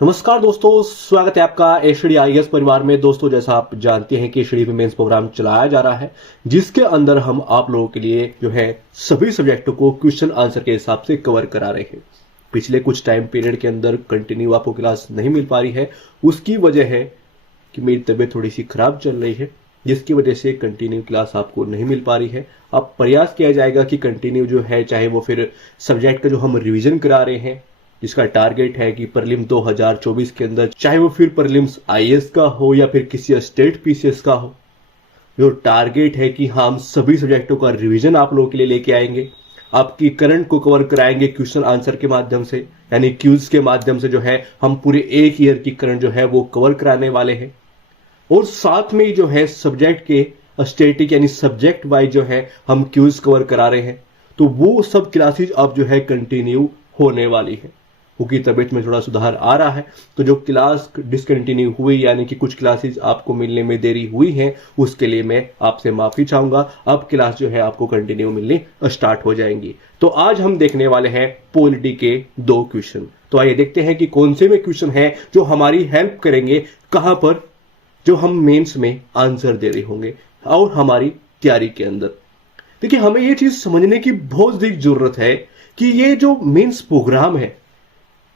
नमस्कार दोस्तों, स्वागत है आपका एचडी आईएएस परिवार में। दोस्तों, जैसा आप जानते हैं कि एचडी मेंस प्रोग्राम चलाया जा रहा है, जिसके अंदर हम आप लोगों के लिए जो है सभी सब्जेक्टों को क्वेश्चन आंसर के हिसाब से कवर करा रहे हैं। पिछले कुछ टाइम पीरियड के अंदर कंटिन्यू आपको क्लास नहीं मिल पा रही है। उसकी वजह है कि मेरी तबीयत थोड़ी सी खराब चल रही है, जिसकी वजह से कंटिन्यू क्लास आपको नहीं मिल पा रही है। अब प्रयास किया जाएगा कि कंटिन्यू जो है, चाहे वो फिर सब्जेक्ट का जो हम रिवीजन करा रहे हैं, जिसका टारगेट है कि परलिम 2024 के अंदर, चाहे वो फिर परलिम्स आईएएस का हो या फिर किसी स्टेट पीसीएस का हो, जो टारगेट है कि हम सभी सब्जेक्टों का रिवीजन आप लोगों के लिए लेके आएंगे। आपकी करंट को कवर कराएंगे क्वेश्चन आंसर के माध्यम से, यानी क्यूज के माध्यम से जो है हम पूरे एक ईयर की करंट जो है वो कवर कराने वाले हैं। और साथ में जो है सब्जेक्ट के स्टेटिक यानी सब्जेक्ट वाइज जो है हम क्यूज कवर करा रहे हैं। तो वो सब क्लासेज अब जो है कंटिन्यू होने वाली है, क्योंकि तबीयत में थोड़ा सुधार आ रहा है। तो जो क्लास डिसकंटिन्यू हुई, यानी कि कुछ क्लासेस आपको मिलने में देरी हुई है, उसके लिए मैं आपसे माफी चाहूंगा। अब क्लास जो है आपको कंटिन्यू मिलनी स्टार्ट हो जाएंगी। तो आज हम देखने वाले हैं पॉलिटी के 2 क्वेश्चन। तो आइए देखते हैं कि कौन से में क्वेश्चन है जो हमारी हेल्प करेंगे, कहां पर जो हम मेंस में आंसर दे रहे होंगे और हमारी तैयारी के अंदर। देखिए, हमें यह चीज समझने की बहुत अधिक जरूरत है कि ये जो मेंस प्रोग्राम है,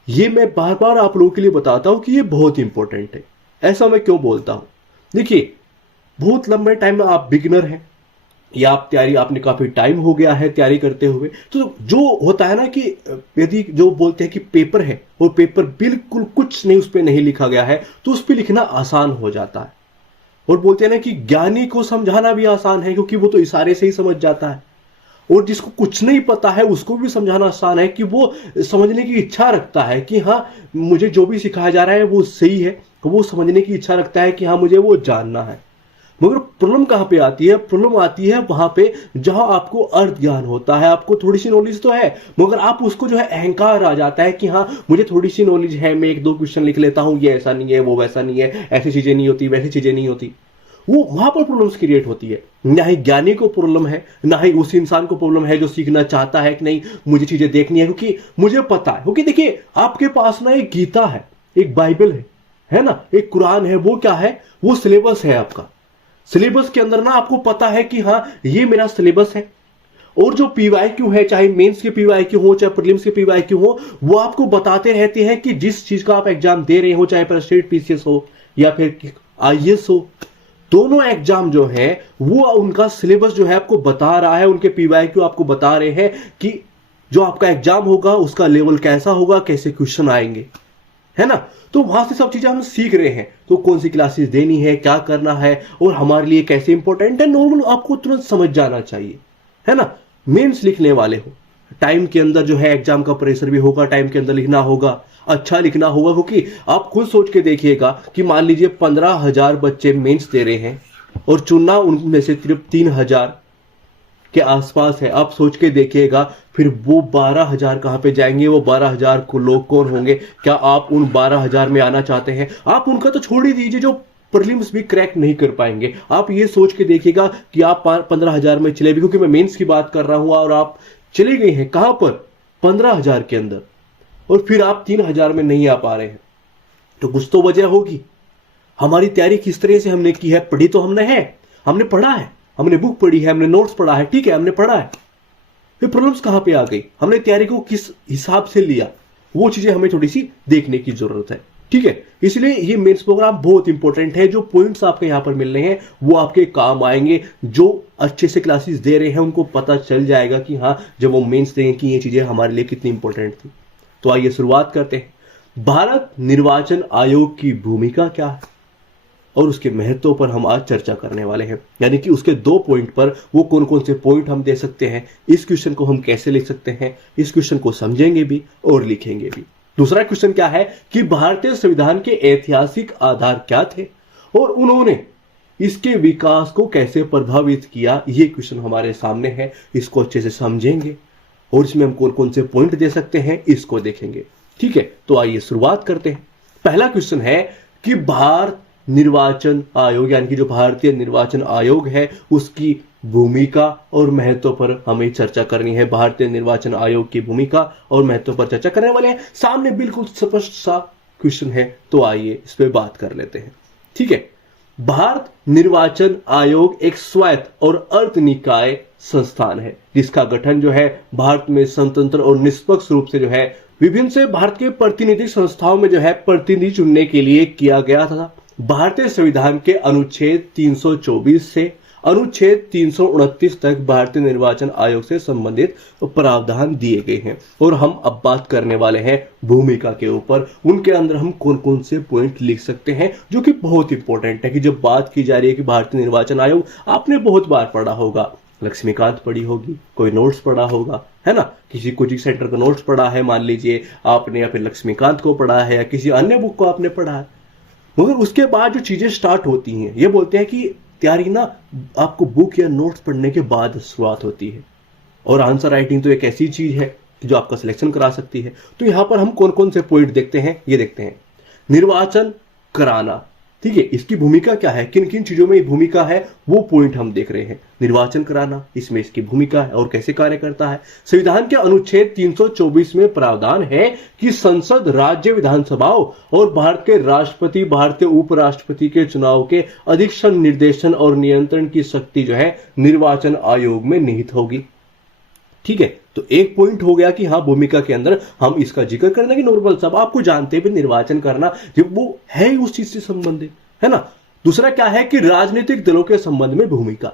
ये मैं बार बार आप लोगों के लिए बताता हूं कि ये बहुत इंपॉर्टेंट है। ऐसा मैं क्यों बोलता हूं? देखिए, बहुत लंबे टाइम में आप बिगिनर हैं या आप तैयारी, आपने काफी टाइम हो गया है तैयारी करते हुए, तो जो होता है ना कि यदि जो बोलते हैं कि पेपर है और पेपर बिल्कुल कुछ नहीं उस पर नहीं लिखा गया है, तो उस पर लिखना आसान हो जाता है। और बोलते हैं ना कि ज्ञानी को समझाना भी आसान है, क्योंकि वो तो इशारे से ही समझ जाता है। और जिसको कुछ नहीं पता है उसको भी समझाना आसान है, कि वो समझने की इच्छा रखता है कि हाँ, मुझे जो भी सिखाया जा रहा है वो सही है। तो वो समझने की इच्छा रखता है कि हाँ, मुझे वो जानना है। मगर प्रॉब्लम कहां पे आती है? प्रॉब्लम आती है वहां पे जहां आपको अर्थ ज्ञान होता है, आपको थोड़ी सी नॉलेज तो है, मगर आप उसको जो है अहंकार आ जाता है कि हाँ, मुझे थोड़ी सी नॉलेज है, मैं 1-2 क्वेश्चन लिख लेता हूं, ये ऐसा नहीं है, वो वैसा नहीं है, ऐसी चीजें नहीं होती, वैसी चीजें नहीं होती। वो वहां पर प्रॉब्लम्स क्रिएट होती है। ना ही ज्ञानी को प्रॉब्लम है, ना ही उस इंसान को प्रॉब्लम है जो सीखना चाहता है कि नहीं, मुझे चीजें देखनी है क्योंकि मुझे पता है। क्योंकि देखिए, आपके पास ना एक गीता है, एक बाइबल है ना, एक कुरान है। वो क्या है? वो सिलेबस है आपका। सिलेबस के अंदर ना आपको पता है कि हाँ, ये मेरा सिलेबस है। और जो पीवाईक्यू है, चाहे मेंस के पीवाईक्यू हो चाहे प्रीलिम्स के पीवाईक्यू हो, वो आपको बताते रहते हैं कि जिस चीज का आप एग्जाम दे रहे हो, चाहे पर स्टेट पीसीएस हो या फिर आईएएस हो, दोनों एग्जाम जो है वो उनका सिलेबस जो है आपको बता रहा है। उनके पीवाईक्यू आपको बता रहे हैं कि जो आपका एग्जाम होगा उसका लेवल कैसा होगा, कैसे क्वेश्चन आएंगे, है ना। तो वहां से सब चीजें हम सीख रहे हैं। तो कौन सी क्लासेस देनी है, क्या करना है और हमारे लिए कैसे इंपॉर्टेंट है, नॉर्मल आपको तुरंत समझ जाना चाहिए, है ना। मेंस लिखने वाले हो, टाइम के अंदर जो है एग्जाम का प्रेशर भी होगा, टाइम के अंदर लिखना होगा, अच्छा लिखना होगा। क्योंकि आप खुद सोच के देखिएगा कि मान लीजिए 15,000 बच्चे मेंस दे रहे हैं और चुनना उनमें से सिर्फ 3,000 के आसपास है। आप सोच के देखिएगा फिर वो 12,000 कहां पे जाएंगे? वो 12,000 को लोग कौन होंगे? क्या आप उन 12,000 में आना चाहते हैं? आप उनका तो छोड़ ही दीजिए, जो प्रीलिम्स भी क्रैक नहीं कर पाएंगे। आप ये सोच के देखिएगा कि आप 15,000 में चले भी, क्योंकि मैं मेंस की बात कर रहा हूं, और आप चले गए हैं कहां पर? 15,000 के अंदर, और फिर आप 3,000 में नहीं आ पा रहे हैं। तो कुछ तो वजह होगी। हमारी तैयारी किस तरह से हमने की है? पढ़ी तो हमने है, हमने पढ़ा है, हमने बुक पढ़ी है, हमने नोट्स पढ़ा है, ठीक है, हमने पढ़ा है। फिर प्रॉब्लम्स कहां पे आ गई? हमने तैयारी को किस हिसाब से लिया, वो चीजें हमें थोड़ी सी देखने की जरूरत है, ठीक है। इसलिए ये मेंस प्रोग्राम बहुत इंपॉर्टेंट है। जो पॉइंट्स आपके यहां पर मिल रहे हैं वो आपके काम आएंगे। जो अच्छे से क्लासेस दे रहे हैं उनको पता चल जाएगा कि हाँ, जब वो मेंस देंगे कि ये चीजें हमारे लिए कितनी इंपॉर्टेंट थी। तो आइए शुरुआत करते हैं। भारत निर्वाचन आयोग की भूमिका क्या है और उसके महत्व पर हम आज चर्चा करने वाले हैं। यानी कि उसके 2 पॉइंट पर वो कौन कौन से पॉइंट हम दे सकते हैं, इस क्वेश्चन को हम कैसे लिख सकते हैं, इस क्वेश्चन को समझेंगे भी और लिखेंगे भी। दूसरा क्वेश्चन क्या है कि भारतीय संविधान के ऐतिहासिक आधार क्या थे और उन्होंने इसके विकास को कैसे प्रभावित किया। ये क्वेश्चन हमारे सामने है, इसको अच्छे से समझेंगे और इसमें हम कौन कौन से पॉइंट दे सकते हैं इसको देखेंगे, ठीक है। तो आइए शुरुआत करते हैं। पहला क्वेश्चन है कि भारत निर्वाचन आयोग, यानी कि जो भारतीय निर्वाचन आयोग है, उसकी भूमिका और महत्व पर हमें चर्चा करनी है। भारतीय निर्वाचन आयोग की भूमिका और महत्व पर चर्चा करने वाले हैं। सामने बिल्कुल स्पष्ट सा क्वेश्चन है, तो आइए इस पे बात कर लेते हैं। ठीक है, भारत निर्वाचन आयोग एक स्वायत्त और अर्ध निकाय संस्थान है जिसका गठन जो है भारत में स्वतंत्र और निष्पक्ष रूप से जो है विभिन्न से भारत के प्रतिनिधि संस्थाओं में जो है प्रतिनिधि चुनने के लिए किया गया था। भारतीय संविधान के अनुच्छेद 324 से अनुच्छेद 329 तक भारतीय निर्वाचन आयोग से संबंधित प्रावधान दिए गए हैं और हम अब बात करने वाले हैं भूमिका के ऊपर। उनके अंदर हम कौन कौन से पॉइंट लिख सकते हैं जो कि बहुत इंपॉर्टेंट है कि जब बात की जा रही है कि भारतीय निर्वाचन आयोग, आपने बहुत बार पढ़ा होगा, लक्ष्मीकांत पढ़ी होगी, कोई नोट्स पढ़ा होगा, है ना, किसी कोचिंग सेंटर का नोट्स पढ़ा है मान लीजिए आपने, या फिर लक्ष्मीकांत को पढ़ा है या किसी अन्य बुक को आपने पढ़ा है। मगर उसके बाद जो चीजें स्टार्ट होती हैं, ये बोलते हैं कि तैयारी ना आपको बुक या नोट्स पढ़ने के बाद शुरुआत होती है और आंसर राइटिंग तो एक ऐसी चीज है जो आपका सिलेक्शन करा सकती है। तो यहां पर हम कौन कौन से पॉइंट देखते हैं, ये देखते हैं। निर्वाचन कराना, ठीक है, इसकी भूमिका क्या है, किन किन चीजों में ये भूमिका है, वो पॉइंट हम देख रहे हैं। निर्वाचन कराना, इसमें इसकी भूमिका है और कैसे कार्य करता है। संविधान के अनुच्छेद 324 में प्रावधान है कि संसद, राज्य विधानसभाओं और भारत के राष्ट्रपति, भारतीय उपराष्ट्रपति के चुनाव के अधीक्षण, निर्देशन और नियंत्रण की शक्ति जो है निर्वाचन आयोग में निहित होगी। ठीक है, तो एक पॉइंट हो गया कि हाँ भूमिका के अंदर हम इसका जिक्र करना कि नॉर्मल सब आपको जानते हैं निर्वाचन करना जब वो है ही उस चीज से संबंधित, है ना। दूसरा क्या है कि राजनीतिक दलों के संबंध में भूमिका,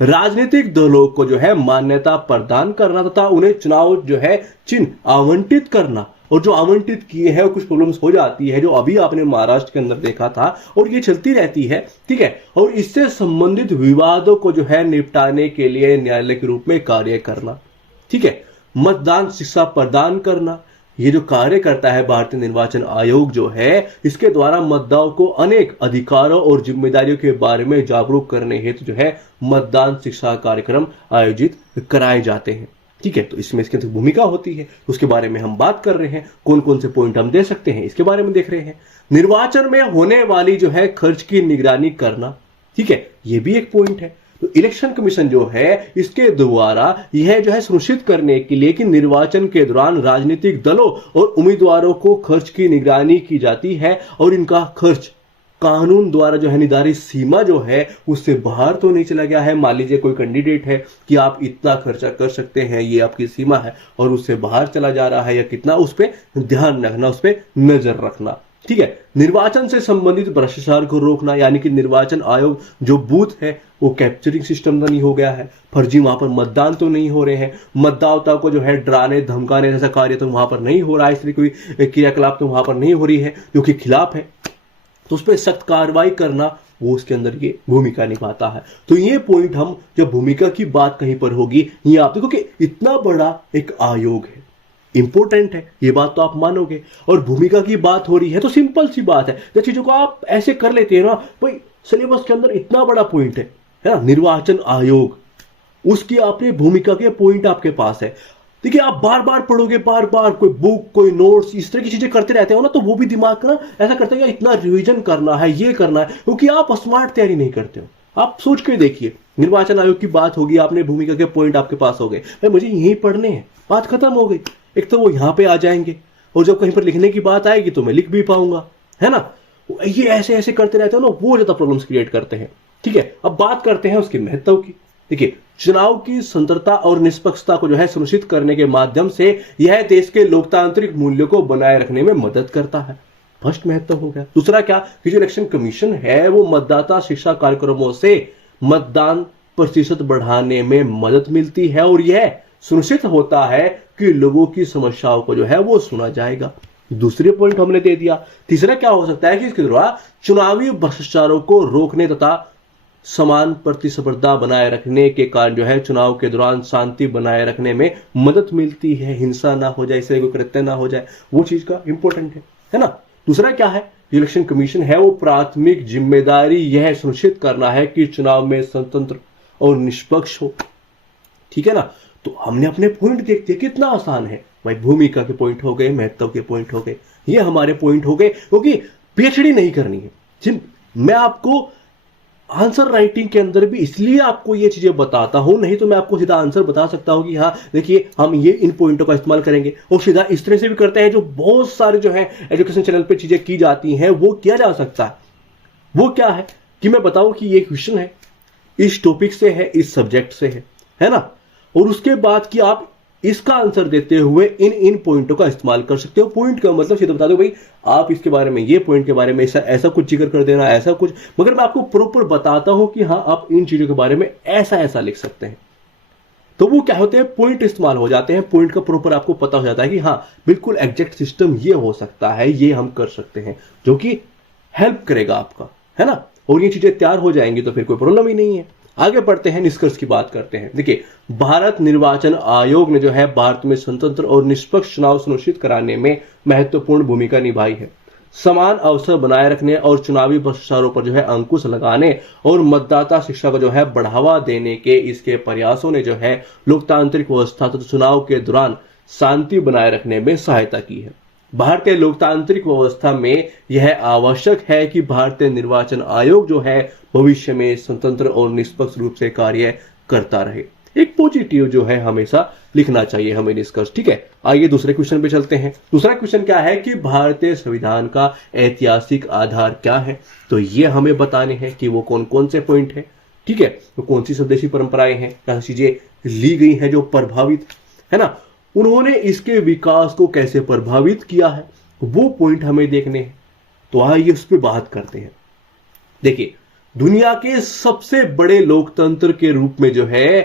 राजनीतिक दलों को जो है मान्यता प्रदान करना तथा उन्हें चुनाव जो है चिन्ह आवंटित करना, और जो आवंटित किए हैं कुछ प्रॉब्लम्स हो जाती है जो अभी आपने महाराष्ट्र के अंदर देखा था और ये चलती रहती है। ठीक है, और इससे संबंधित विवादों को जो है निपटाने के लिए न्यायालय के रूप में कार्य करना। ठीक है, मतदान शिक्षा प्रदान करना, ये जो कार्य करता है भारतीय निर्वाचन आयोग जो है, इसके द्वारा मतदाताओं को अनेक अधिकारों और जिम्मेदारियों के बारे में जागरूक करने हेतु जो है मतदान शिक्षा कार्यक्रम आयोजित कराए जाते हैं। ठीक है, तो इसमें इसकी भूमिका होती है, उसके बारे में हम बात कर रहे हैं। कौन कौन से पॉइंट हम दे सकते हैं इसके बारे में देख रहे हैं। निर्वाचन में होने वाली जो है खर्च की निगरानी करना, ठीक है, ये भी एक पॉइंट है। तो इलेक्शन कमीशन जो है इसके द्वारा यह जो है सुनिश्चित करने के लिए कि निर्वाचन के दौरान राजनीतिक दलों और उम्मीदवारों को खर्च की निगरानी की जाती है और इनका खर्च कानून द्वारा जो है निर्धारित सीमा जो है उससे बाहर तो नहीं चला गया है। मान लीजिए कोई कैंडिडेट है कि आप इतना खर्चा कर सकते हैं, ये आपकी सीमा है, और उससे बाहर चला जा रहा है या कितना, उस पर ध्यान रखना, उस पर नजर रखना। ठीक है, निर्वाचन से संबंधित भ्रष्टाचार को रोकना, यानी कि निर्वाचन आयोग जो बूथ है वो कैप्चरिंग सिस्टम तो नहीं हो गया है, फर्जी वहां पर मतदान तो नहीं हो रहे हैं, मतदाताओं को जो है डराने धमकाने जैसा कार्य तो वहां पर नहीं हो रहा है, इसलिए कोई क्रियाकलाप तो वहां पर नहीं हो रही है जो कि खिलाफ है, तो उस पर सख्त कार्रवाई करना वो उसके अंदर ये भूमिका निभाता है। तो ये पॉइंट हम जब भूमिका की बात कहीं पर होगी, ये आप देखो कि इतना बड़ा एक आयोग है, इंपॉर्टेंट है, ये बात तो आप मानोगे। और भूमिका की बात हो रही है तो सिंपल सी बात है, जब चीजों को आप ऐसे कर लेते हैं ना, भाई सिलेबस के अंदर इतना बड़ा पॉइंट है ना, निर्वाचन आयोग, उसकी आपने भूमिका के पॉइंट आपके पास है। देखिए आप बार बार पढ़ोगे, बार बार कोई बुक, कोई नोट्स, इस तरह की चीजें करते रहते हो ना, तो वो भी दिमाग का ना ऐसा करते हैं इतना रिवीजन करना है, ये करना है, क्योंकि आप स्मार्ट तैयारी नहीं करते हो। आप सोच के देखिए, निर्वाचन आयोग की बात होगी, आपने भूमिका के पॉइंट आपके पास हो गए, भाई मुझे यही पढ़ने हैं, बात खत्म हो गई। एक तो वो यहां पे आ जाएंगे और जब कहीं पर लिखने की बात आएगी तो मैं लिख भी पाऊंगा, है ना। ये ऐसे ऐसे करते रहते हो ना, वो ज्यादा प्रॉब्लम्स क्रिएट करते हैं। ठीक है, अब बात करते हैं उसके महत्व की। देखिए, चुनाव की स्वतंत्रता और निष्पक्षता को जो है सुनिश्चित करने के माध्यम से यह देश के लोकतांत्रिक मूल्यों को बनाए रखने में मदद करता है। फर्स्ट महत्व हो गया। दूसरा क्या कि जो इलेक्शन कमीशन है वो मतदाता शिक्षा कार्यक्रमों से मतदान प्रतिशत बढ़ाने में मदद मिलती है और यह सुनिश्चित होता है कि लोगों की समस्याओं को जो है वो सुना जाएगा। दूसरे पॉइंट हमने दे दिया। तीसरा क्या हो सकता है कि इसके द्वारा चुनावी भ्रष्टाचारों को रोकने तथा समान प्रतिस्पर्धा बनाए रखने के कारण जो है चुनाव के दौरान शांति बनाए रखने में मदद मिलती है, हिंसा ना हो जाए, इससे कोई कृत्य ना हो जाए, वो चीज का इंपॉर्टेंट है ना। दूसरा क्या है, इलेक्शन कमीशन है वो प्राथमिक जिम्मेदारी यह सुनिश्चित करना है कि चुनाव में स्वतंत्र और निष्पक्ष हो। ठीक है ना, तो हमने अपने पॉइंट देख दिए, कितना आसान है भाई। भूमिका के पॉइंट हो गए, महत्व के पॉइंट हो गए, ये हमारे पॉइंट हो गए, क्योंकि पीएचडी नहीं करनी है। मैं आपको आंसर राइटिंग के अंदर भी इसलिए आपको ये चीजें बताता हूं, नहीं तो मैं आपको सीधा आंसर बता सकता हूं कि हाँ देखिए हम ये इन पॉइंटों का इस्तेमाल करेंगे, और सीधा इस तरह से भी करते हैं। जो बहुत सारे जो है एजुकेशन चैनल पे चीजें की जाती हैं वो किया जा सकता है। वो क्या है कि मैं बताऊं कि ये क्वेश्चन है, इस टॉपिक से है, इस सब्जेक्ट से है ना, और उसके बाद कि आप इसका आंसर देते हुए इन इन पॉइंटों का इस्तेमाल कर सकते हो। पॉइंट का मतलब सीधा बता दो भाई आप इसके बारे में, ये पॉइंट के बारे में ऐसा कुछ जिक्र कर देना, ऐसा कुछ, मगर मैं आपको प्रॉपर बताता हूं कि हाँ आप इन चीजों के बारे में ऐसा ऐसा लिख सकते हैं। तो वो क्या होते हैं, पॉइंट इस्तेमाल हो जाते हैं, पॉइंट का प्रॉपर आपको पता हो जाता है कि हाँ बिल्कुल एग्जैक्ट सिस्टम ये हो सकता है, ये हम कर सकते हैं, जो कि हेल्प करेगा आपका, है ना। और ये चीजें तैयार हो जाएंगी तो फिर कोई प्रॉब्लम ही नहीं है। आगे बढ़ते हैं, निष्कर्ष की बात करते हैं। देखिए भारत निर्वाचन आयोग ने जो है भारत में स्वतंत्र और निष्पक्ष चुनाव सुनिश्चित कराने में महत्वपूर्ण भूमिका निभाई है। समान अवसर बनाए रखने और चुनावी भ्रष्टाचारों पर जो है अंकुश लगाने और मतदाता शिक्षा को जो है बढ़ावा देने के इसके प्रयासों ने जो है लोकतांत्रिक व्यवस्था तथा चुनाव के दौरान शांति बनाए रखने में सहायता की है। भारतीय लोकतांत्रिक व्यवस्था में यह आवश्यक है कि भारतीय निर्वाचन आयोग जो है भविष्य में स्वतंत्र और निष्पक्ष रूप से कार्य करता रहे। एक पॉजिटिव जो है हमेशा लिखना चाहिए हमें निष्कर्ष, ठीक है। आइए दूसरे क्वेश्चन पे चलते हैं। दूसरा क्वेश्चन क्या है कि भारतीय संविधान का ऐतिहासिक आधार क्या है। तो ये हमें बताने हैं कि वो कौन कौन से पॉइंट है, ठीक है, तो कौन सी स्वदेशी परंपराएं हैं, क्या चीजें ली गई हैं जो प्रभावित है ना, उन्होंने इसके विकास को कैसे प्रभावित किया है, वो पॉइंट हमें देखने हैं। तो आइए उस पर बात करते हैं। देखिए दुनिया के सबसे बड़े लोकतंत्र के रूप में जो है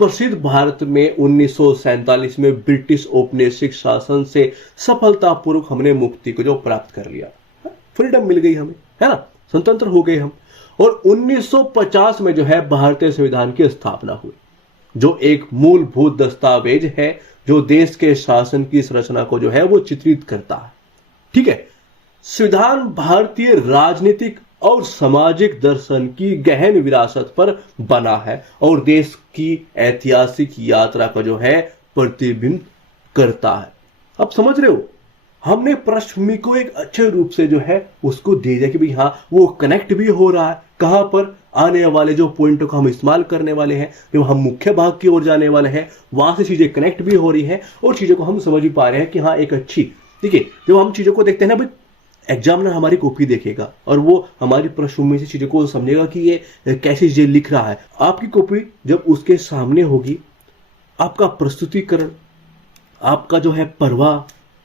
प्रसिद्ध भारत में 1947 में ब्रिटिश औपनिवेशिक शासन से सफलतापूर्वक हमने मुक्ति को जो प्राप्त कर लिया, फ्रीडम मिल गई हमें, है ना, स्वतंत्र हो गए हम। और 1950 में जो है भारतीय संविधान की स्थापना हुई, जो एक मूलभूत दस्तावेज है जो देश के शासन की संरचना को जो है वो चित्रित करता है, ठीक है। संविधान भारतीय राजनीतिक और सामाजिक दर्शन की गहन विरासत पर बना है और देश की ऐतिहासिक यात्रा का जो है प्रतिबिंब करता है। अब समझ रहे हो, हमने पृष्ठभूमि को एक अच्छे रूप से जो है उसको दे दिया कि भाई हाँ वो कनेक्ट भी हो रहा है, कहां पर आने वाले जो पॉइंटों को हम इस्तेमाल करने वाले हैं, जो हम मुख्य भाग की ओर जाने वाले हैं, वहां से चीजें कनेक्ट भी हो रही हैं और चीजों को हम समझ भी पा रहे हैं कि हाँ एक अच्छी, देखिए जब हम चीजों को देखते हैं ना भाई, एग्जामिनर हमारी कॉपी देखेगा और वो हमारी पृष्ठभूमि से चीजों को समझेगा कि ये कैसी चीजें लिख रहा है। आपकी कॉपी जब उसके सामने होगी, आपका प्रस्तुतिकरण, आपका जो है प्रवाह,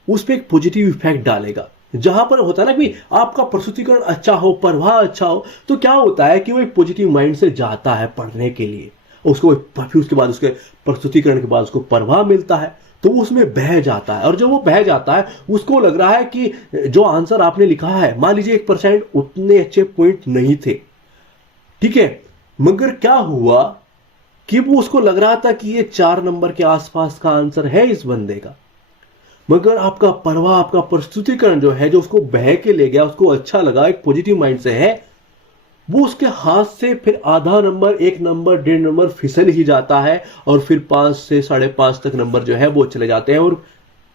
उस पर एक पॉजिटिव इफेक्ट डालेगा। जहां पर होता है ना कि आपका प्रस्तुतिकरण अच्छा हो, प्रवाह अच्छा हो, तो क्या होता है कि वो एक पॉजिटिव माइंड से जाता है पढ़ने के लिए, उसको फिर उसके बाद उसके प्रस्तुतिकरण के बाद उसको प्रवाह मिलता है, तो उसमें बह जाता है। और जब वो बह जाता है उसको लग रहा है कि जो आंसर आपने लिखा है, मान लीजिए 1% उतने अच्छे पॉइंट नहीं थे, ठीक है, मगर क्या हुआ कि वो उसको लग रहा था कि ये 4 नंबर के आसपास का आंसर है इस बंदे का, मगर आपका प्रवाह, आपका प्रस्तुतिकरण जो है, जो उसको बह के ले गया, उसको अच्छा लगा, एक पॉजिटिव माइंड से है, वो उसके हाथ से फिर आधा नंबर, 1 नंबर, 1.5 नंबर फिसल ही जाता है और फिर 5 से 5.5 तक नंबर जो है वो चले जाते हैं। और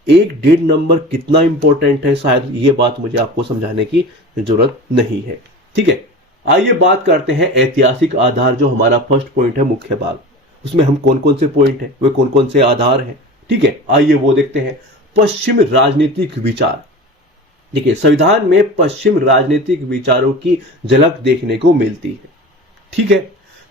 1.5 नंबर कितना इंपॉर्टेंट है, शायद ये बात मुझे आपको समझाने की जरूरत नहीं है, ठीक है। आइए बात करते हैं ऐतिहासिक आधार, जो हमारा फर्स्ट पॉइंट है, मुख्य भाग। उसमें हम कौन कौन से पॉइंट है, वे कौन कौन से आधार है, ठीक है। आइए वो देखते हैं। पश्चिम राजनीतिक विचार। देखिए संविधान में पश्चिम राजनीतिक विचारों की झलक देखने को मिलती है, ठीक है।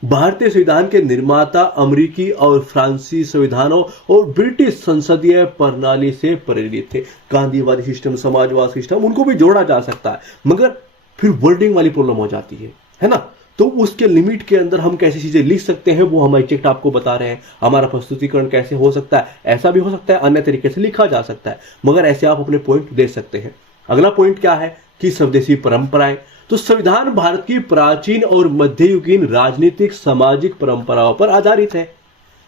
भारतीय संविधान के निर्माता अमेरिकी और फ्रांसीसी संविधानों और ब्रिटिश संसदीय प्रणाली से प्रेरित थे। गांधीवादी सिस्टम, समाजवादी सिस्टम, उनको भी जोड़ा जा सकता है, मगर फिर वर्डिंग वाली प्रॉब्लम हो जाती है ना। तो उसके लिमिट के अंदर हम कैसी चीजें लिख सकते हैं वो हम एग्जैक्ट आपको बता रहे हैं। हमारा प्रस्तुतिकरण कैसे हो सकता है, ऐसा भी हो सकता है, अन्य तरीके से लिखा जा सकता है, मगर ऐसे आप अपने पॉइंट दे सकते हैं। अगला पॉइंट क्या है कि स्वदेशी परंपराएं। तो संविधान भारत की प्राचीन और मध्ययुगीन राजनीतिक सामाजिक परंपराओं पर आधारित है।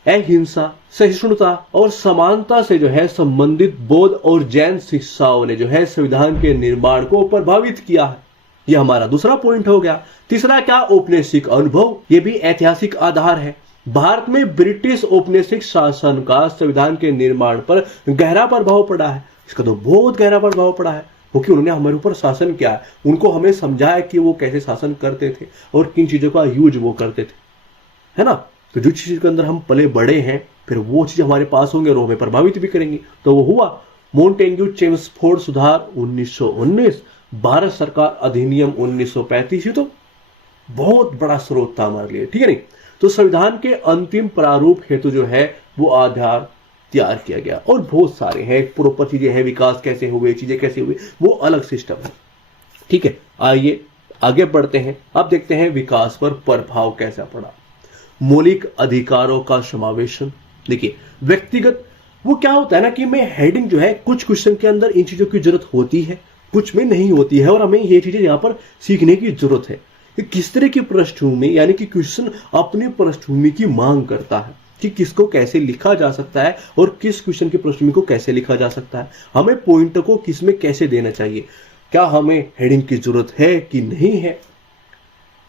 अहिंसा, सहिष्णुता और समानता से जो है संबंधित बौद्ध और जैन शिक्षाओं ने जो है संविधान के निर्माण को प्रभावित किया है। यह हमारा दूसरा पॉइंट हो गया। तीसरा क्या, औपनिवेशिक अनुभव। यह भी ऐतिहासिक आधार है। भारत में ब्रिटिश औपनिवेशिक शासन का संविधान के निर्माण पर गहरा प्रभाव पड़ा है। इसका तो बहुत गहरा प्रभाव पड़ा है। क्योंकि उन्होंने हमारे ऊपर शासन किया है, उनको हमें समझाया कि वो कैसे शासन करते थे और किन चीजों का यूज वो करते थे, है ना। तो जो चीज के अंदर हम पले बड़े हैं, फिर वो चीज हमारे पास होंगे और हमें प्रभावित भी करेंगी। तो वो हुआ मोंटेग्यू चेम्सफोर्ड सुधार 1919, भारत सरकार अधिनियम 1935, ये तो बहुत बड़ा स्रोत था हमारे लिए, ठीक है नहीं। तो संविधान के अंतिम प्रारूप हेतु जो है वो आधार तैयार किया गया, और बहुत सारे हैं प्रॉपर चीजें हैं, विकास कैसे हुए, चीजें कैसे हुई, वो अलग सिस्टम है, ठीक है। आइए आगे बढ़ते हैं। अब देखते हैं विकास पर प्रभाव कैसा पड़ा। मौलिक अधिकारों का समावेशन। देखिए व्यक्तिगत, वो क्या होता है ना कि मैं हेडिंग जो है, कुछ क्वेश्चन के अंदर इन चीजों की जरूरत होती है, कुछ में नहीं होती है, और हमें ये चीजें यहां पर सीखने की जरूरत है कि किस तरह की पृष्ठभूमि, यानी कि क्वेश्चन अपनी पृष्ठभूमि की मांग करता है कि किसको कैसे लिखा जा सकता है और किस क्वेश्चन की पृष्ठभूमि को कैसे लिखा जा सकता है, हमें पॉइंट को किस में कैसे देना चाहिए, क्या हमें हेडिंग की जरूरत है कि नहीं है,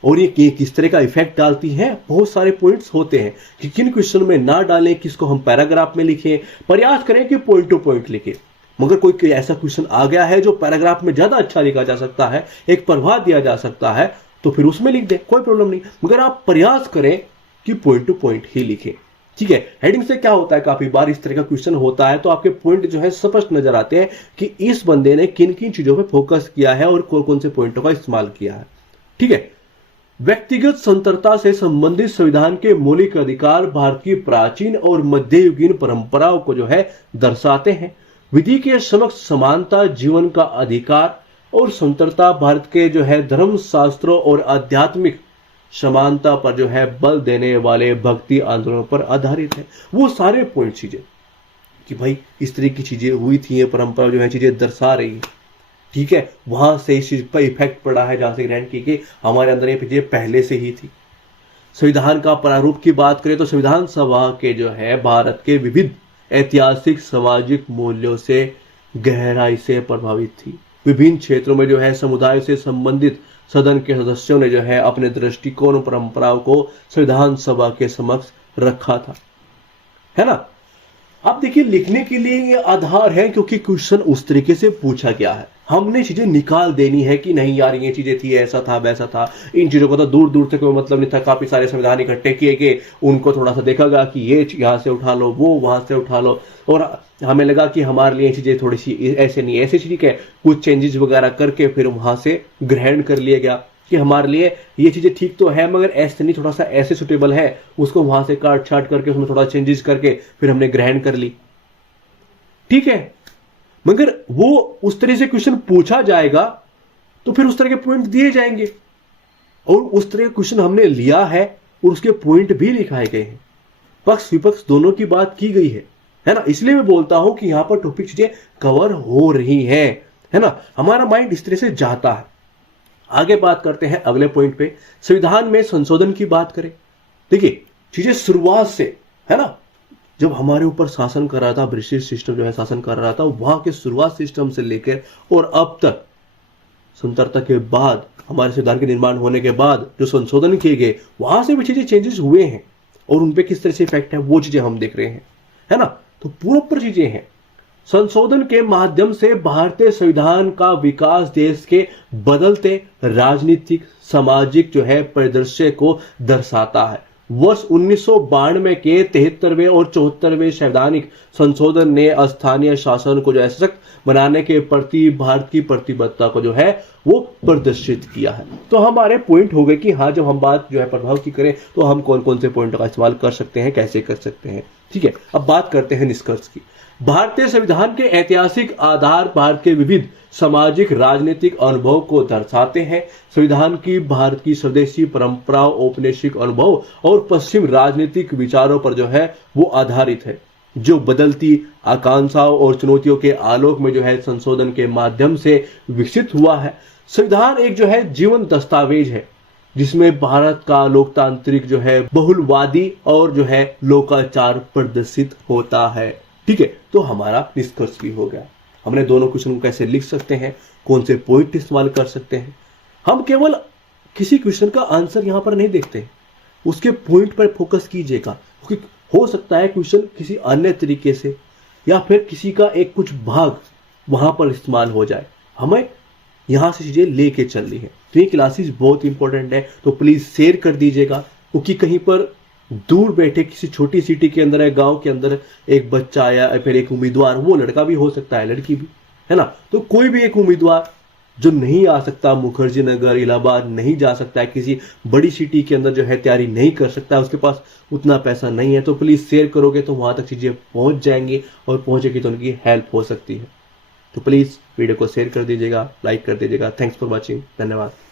और ये किस तरह का इफेक्ट डालती है। बहुत सारे पॉइंट्स होते हैं कि किन क्वेश्चन में ना डालें, किसको हम पैराग्राफ में लिखें, प्रयास करें कि पॉइंट टू पॉइंट लिखें। मगर कोई ऐसा क्वेश्चन आ गया है जो पैराग्राफ में ज्यादा अच्छा लिखा जा सकता है, एक प्रभाव दिया जा सकता है, तो फिर उसमें लिख दें, कोई प्रॉब्लम नहीं, मगर आप प्रयास करें कि पॉइंट टू पॉइंट ही लिखें, ठीक है। हेडिंग से क्या होता है, काफी बार इस तरह का क्वेश्चन होता है तो आपके पॉइंट जो है स्पष्ट नजर आते हैं कि इस बंदे ने किन किन चीजों पे फोकस किया है और कौन कौन से पॉइंटों का इस्तेमाल किया है, ठीक है। व्यक्तिगत स्वतंत्रता से संबंधित संविधान के मौलिक अधिकार भारतीय प्राचीन और मध्ययुगीन परंपराओं को जो है दर्शाते हैं। विधि के समक्ष समानता, जीवन का अधिकार और स्वतंत्रता भारत के जो है धर्म शास्त्रों और आध्यात्मिक समानता पर जो है बल देने वाले भक्ति आंदोलन पर आधारित है। वो सारे पॉइंट चीजें कि भाई इस तरह की चीजें हुई थी, ये परंपरा जो है चीजें दर्शा रही है, ठीक है। वहां से इस चीज पर इफेक्ट पड़ा है जहां से ग्रहण की कि हमारे अंदर ये चीजें पहले से ही थी। संविधान का प्रारूप की बात करें तो संविधान सभा के जो है भारत के विविध ऐतिहासिक सामाजिक मूल्यों से गहराई से प्रभावित थी। विभिन्न क्षेत्रों में जो है समुदाय से संबंधित सदन के सदस्यों ने जो है अपने दृष्टिकोण परंपराओं को संविधान सभा के समक्ष रखा था, है ना। अब देखिए लिखने के लिए ये आधार है क्योंकि क्वेश्चन उस तरीके से पूछा गया है, हमने चीजें निकाल देनी है कि नहीं यार ये चीजें थी, ऐसा था वैसा था, इन चीजों को तो दूर दूर तक कोई मतलब नहीं था। काफी सारे संविधान इकट्ठे किए गए, उनको थोड़ा सा देखा गया कि ये यहाँ से उठा लो, वो वहां से उठा लो, और हमें लगा कि हमारे लिए चीजें थोड़ी सी ऐसे नहीं ऐसे ठीक है, कुछ चेंजेस वगैरह करके फिर वहां से ग्रहण कर लिया गया कि हमारे लिए ये चीजें ठीक तो है मगर ऐसे नहीं, थोड़ा सा ऐसे सुटेबल है, उसको वहां से काट छाट करके उसमें थोड़ा चेंजेस करके फिर हमने ग्रहण कर ली, ठीक है। मगर वो उस तरह से क्वेश्चन पूछा जाएगा तो फिर उस तरह के पॉइंट दिए जाएंगे, और उस तरह का क्वेश्चन हमने लिया है और उसके पॉइंट भी लिखाए गए हैं, पक्ष विपक्ष दोनों की बात की गई है ना। इसलिए मैं बोलता हूं कि यहां पर टॉपिक चीजें कवर हो रही है ना, हमारा माइंड इस तरह से जाता है। आगे बात करते हैं अगले पॉइंट पे, संविधान में संशोधन की बात करें। देखिए चीजें शुरुआत से, है ना, जब हमारे ऊपर शासन कर रहा था, ब्रिटिश सिस्टम जो है शासन कर रहा था, वहां के शुरुआत सिस्टम से लेकर और अब तक स्वतंत्रता के बाद हमारे संविधान के निर्माण होने के बाद जो संशोधन किए गए, वहां से भी चीजें चेंजेस हुए हैं और उनपे किस तरह से इफेक्ट है वो चीजें हम देख रहे हैं, है ना। तो पूर्ण चीजें हैं। संशोधन के माध्यम से भारतीय संविधान का विकास देश के बदलते राजनीतिक सामाजिक जो है परिदृश्य को दर्शाता है। वर्ष 1992 के 73वें और 74वें संवैधानिक संशोधन ने स्थानीय शासन को जो है सशक्त बनाने के प्रति भारत की प्रतिबद्धता को जो है वो प्रदर्शित किया है। तो हमारे पॉइंट हो गए कि हाँ, जब हम बात जो है प्रभाव की करें तो हम कौन कौन से पॉइंटों का इस्तेमाल कर सकते हैं, कैसे कर सकते हैं, ठीक है। अब बात करते हैं निष्कर्ष की। भारतीय संविधान के ऐतिहासिक आधार भारत के विविध सामाजिक राजनीतिक अनुभव को दर्शाते हैं। संविधान की भारत की स्वदेशी परंपराओं, औपनिवेशिक अनुभव और पश्चिम राजनीतिक विचारों पर जो है वो आधारित है, जो बदलती आकांक्षाओं और चुनौतियों के आलोक में जो है संशोधन के माध्यम से विकसित हुआ है। संविधान एक जो है जीवन दस्तावेज है जिसमें भारत का लोकतांत्रिक जो है बहुलवादी और जो है लोकाचार प्रदर्शित होता है, ठीक है। तो हमारा निष्कर्ष भी हो गया, हमने दोनों क्वेश्चन को कैसे लिख सकते हैं, कौन से पॉइंट इस्तेमाल कर सकते हैं। हम केवल किसी क्वेश्चन का आंसर यहां पर नहीं देखते, उसके पॉइंट पर फोकस कीजिएगा, क्योंकि हो सकता है क्वेश्चन किसी अन्य तरीके से या फिर किसी का एक कुछ भाग वहां पर इस्तेमाल हो जाए, हमें यहाँ से चीजें लेके चलनी है। तो ये क्लासेस बहुत इंपॉर्टेंट है, तो प्लीज शेयर कर दीजिएगा, क्योंकि कहीं पर दूर बैठे किसी छोटी सिटी के अंदर है, गांव के अंदर एक बच्चा आया, फिर एक उम्मीदवार, वो लड़का भी हो सकता है, लड़की भी, है ना। तो कोई भी एक उम्मीदवार जो नहीं आ सकता, मुखर्जी नगर, इलाहाबाद नहीं जा सकता है, किसी बड़ी सिटी के अंदर जो है तैयारी नहीं कर सकता है, उसके पास उतना पैसा नहीं है, तो प्लीज शेयर करोगे तो वहां तक चीजें पहुंच जाएंगी, और पहुंचेगी तो उनकी हेल्प हो सकती है। तो प्लीज वीडियो को शेयर कर दीजिएगा, लाइक कर दीजिएगा। थैंक्स फॉर वॉचिंग, धन्यवाद।